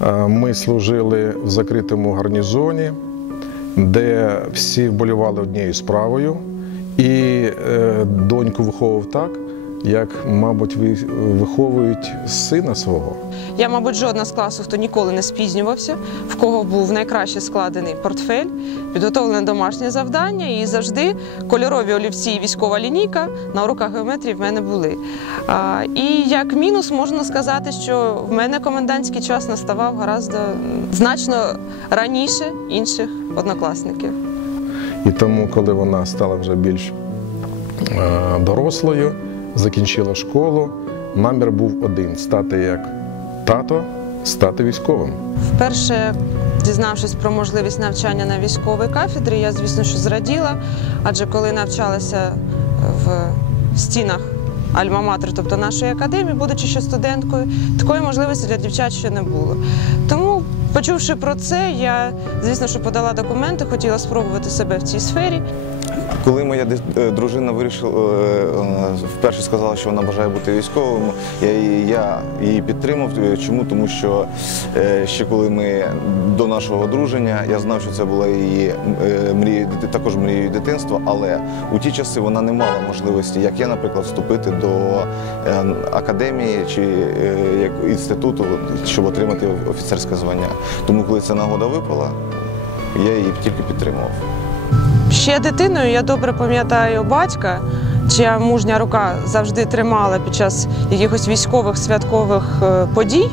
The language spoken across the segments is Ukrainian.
Е, Ми служили в закритому гарнізоні, де всі вболівали однією справою, і е, доньку виховував так, як, мабуть, ви- виховують сина свого. Я, мабуть, жодна з класу, хто ніколи не спізнювався, в кого був найкраще складений портфель, підготовлене домашнє завдання, і завжди кольорові олівці і військова лінійка на уроках геометрії в мене були. А, і як мінус можна сказати, що в мене комендантський час наставав гораздо значно раніше інших однокласників. І тому, коли вона стала вже більш е, дорослою, закінчила школу, намір був один стати як тато, стати військовим. Вперше, дізнавшись про можливість навчання на військовій кафедрі, я, звісно, що зраділа, адже коли навчалася в стінах Альма-Матер, тобто нашої академії, будучи ще студенткою, такої можливості для дівчат ще не було. Тому, почувши про це, я, звісно, що подала документи, хотіла спробувати себе в цій сфері. Коли моя е, дружина вирішила е, е, вперше сказала, що вона бажає бути військовим, я її, підтримав. Чому? Тому що ще коли ми до нашого одруження, я знав, що це була її мрія, також мрією дитинства, але у ті часи вона не мала можливості, як я, наприклад, вступити до академії чи інституту, щоб отримати офіцерське звання. Тому, коли ця нагода випала, я її тільки підтримував. Ще дитиною я добре пам'ятаю батька, чия мужня рука завжди тримала під час якихось військових святкових е, подій.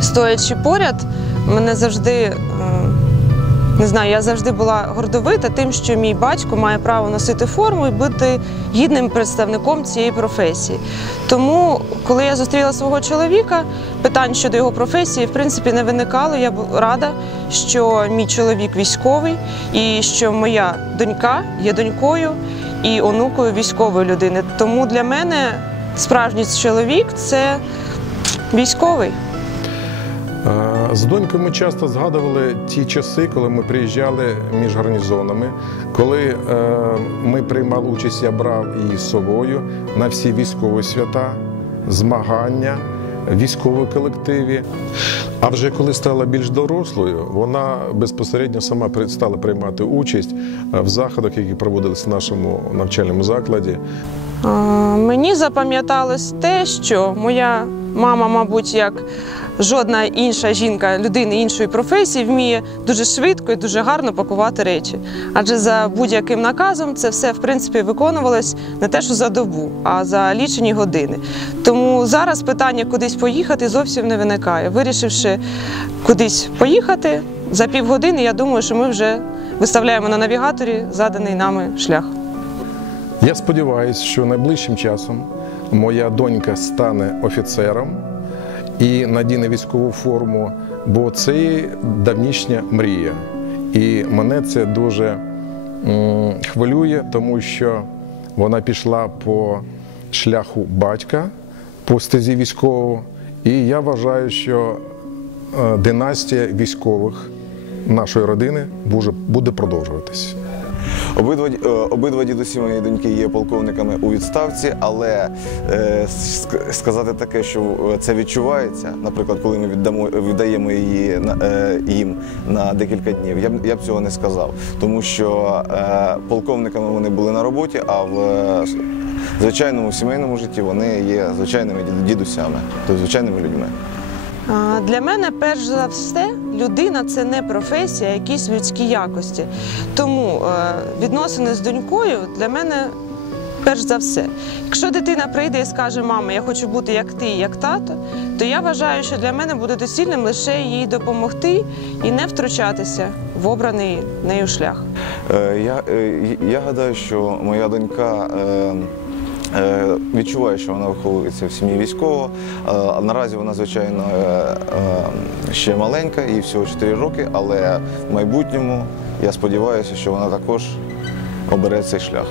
Стоячи поряд, мене завжди. Е, Не знаю, я завжди була гордовита тим, що мій батько має право носити форму і бути гідним представником цієї професії. Тому, коли я зустріла свого чоловіка, питань щодо його професії в принципі не виникало. Я рада, що мій чоловік військовий і що моя донька є донькою і онукою військової людини. Тому для мене справжній чоловік це військовий. З донькою ми часто згадували ті часи, коли ми приїжджали між гарнізонами, коли е, ми приймали участь, я брав її з собою на всі військові свята, змагання, військові колективі. А вже коли стала більш дорослою, вона безпосередньо сама стала приймати участь е, в заходах, які проводились в нашому навчальному закладі. Мені запам'яталось те, що моя мама, мабуть, як жодна інша жінка людини іншої професії, вміє дуже швидко і дуже гарно пакувати речі. Адже за будь-яким наказом це все в принципі виконувалось не те, що за добу, а за лічені години. Тому зараз питання кудись поїхати зовсім не виникає. Вирішивши кудись поїхати за півгодини, я думаю, що ми вже виставляємо на навігаторі заданий нами шлях. Я сподіваюся, що найближчим часом моя донька стане офіцером і надіне військову форму, бо це давнішня мрія. І мене це дуже хвилює, тому що вона пішла по шляху батька, по стезі військового. І я вважаю, що е, династія військових нашої родини буде- продовжуватися. Обидва, е, обидва дідусі моєї доньки є полковниками у відставці, але е, сказати таке, що е, це відчувається, наприклад, коли ми віддамо, віддаємо її їм на декілька днів, я б, я б цього не сказав. Тому що полковниками вони були на роботі, а в звичайному сімейному житті вони є звичайними дідусями, тобто звичайними людьми. Для мене, перш за все, людина це не професія, а якісь людські якості. Тому е, відносини з донькою для мене перш за все. Якщо дитина прийде і скаже, мама, я хочу бути як ти, як тато, то я вважаю, що для мене буде доцільним лише їй допомогти і не втручатися в обраний нею шлях. Е, Я, е, я гадаю, що моя донька е, відчуває, що вона виховується в сім'ї військового. Е, Наразі вона, звичайно, е, ще маленька, їй всього 4 роки, але в майбутньому я сподіваюся, що вона також обере цей шлях.